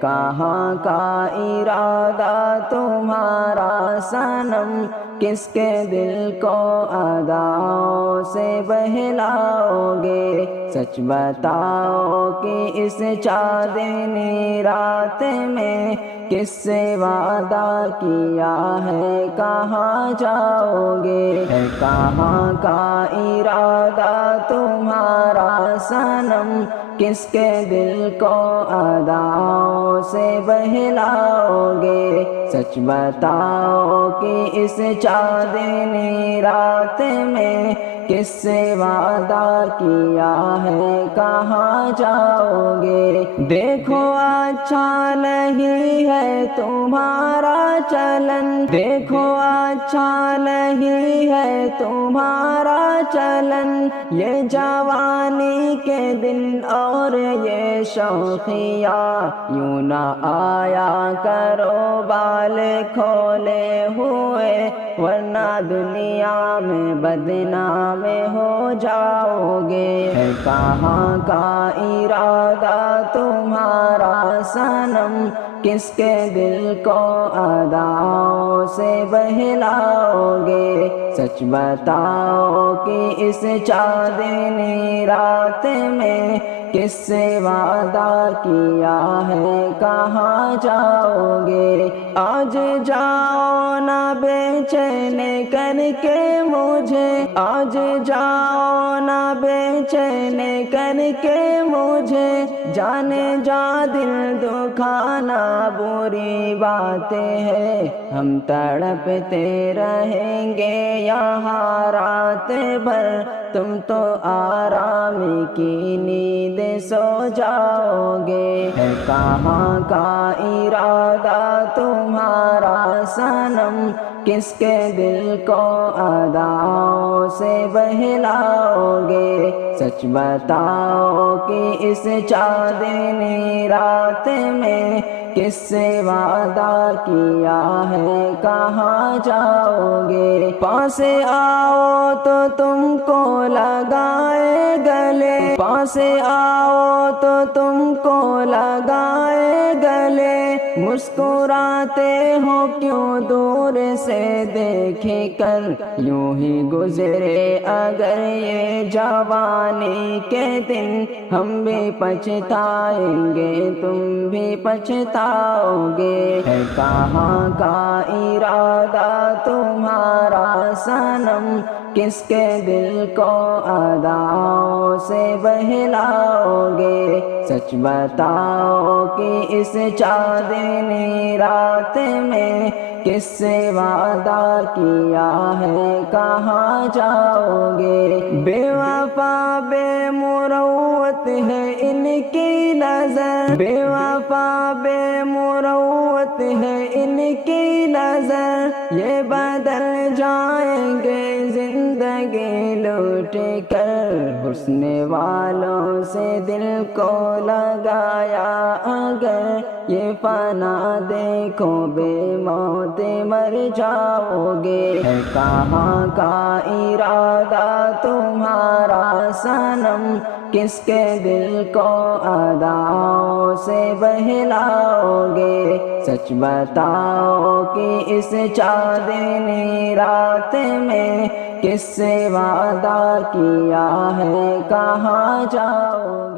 کہاں کا ارادہ تمہارا صنم، کس کے دل کو اداؤں سے بہلاؤ گے؟ سچ بتاؤ کہ اس چاندنی رات میں کس سے وعدہ کیا ہے، کہاں جاؤ گے؟ ہے کہاں کا ارادہ تمہارا صنم، کس کے دل کو اداؤں سے بہلاؤ گے؟ سچ بتاؤ کہ اس چاندنی رات میں کس سے وعدہ کیا ہے، کہاں جاؤ گے؟ دیکھو اچھا نہیں ہے تمہارا چلن، دیکھو اچھا نہیں ہے تمہارا چلن، یہ جوانی کے دن اور یہ شوخیاں، یوں نہ آیا کرو بال کھولے ہوئے، ورنہ دنیا میں بدنام ہو جاؤ گے۔ ہے کہاں کا ارادہ تمہارا صنم، کس کے دل کو اداؤں سے بہلاؤ گے؟ سچ بتاؤ کہ اس چاندنی رات میں کس سے وعدہ کیا ہے، کہاں جاؤ گے؟ آج جاؤ نہ بے چین کر کے مجھے، آج جاؤ نہ بے چین کر کے مجھے، جانے جا دل دکھانا بری باتیں ہیں، ہم تڑپتے رہیں گے یہاں رات بھر، تم تو آرام کی نیند سو جاؤ گے۔ ہے کہاں کا ارادہ تمہارا صنم، کس کے دل کو اداؤں سے بہلاؤ گے؟ سچ بتاؤ کہ اس چاندنی رات میں کس سے وعدہ کیا ہے، کہاں جاؤ گے؟ پاس آؤ تو تم کو لگائے گلے، پاس آؤ تو تم کو لگائے گلے، مسکراتے ہو کیوں دور سے دیکھ کر، یوں ہی گزرے اگر یہ جوانی کے دن، ہم بھی پچھتائیں گے تم بھی پچھتاؤ گے۔ ہے کہاں کا ارادہ تمہارا صنم، کس کے دل کو اداؤں سے بہلاؤ گے؟ سچ بتاؤ کہ اس چاندنی رات میں کس سے وعدہ کیا ہے، کہاں جاؤ گے؟ بے وفا بے مروت ہے ان کی نظر، بے وفا بے مروت ہے ان کی نظر، یہ بدل جائیں گے زندگی لوٹ کر، حسن والوں سے دل کو لگایا اگر، یہ فنا دیکھو بے موت مر جاؤ گے۔ ہے کہاں کا ارادہ تمہارا صنم، کس کے دل کو اداؤں سے بہلاؤ گے؟ سچ بتاؤ کہ اس چاندنی رات میں کس سے وعدہ کیا ہے، کہاں جاؤ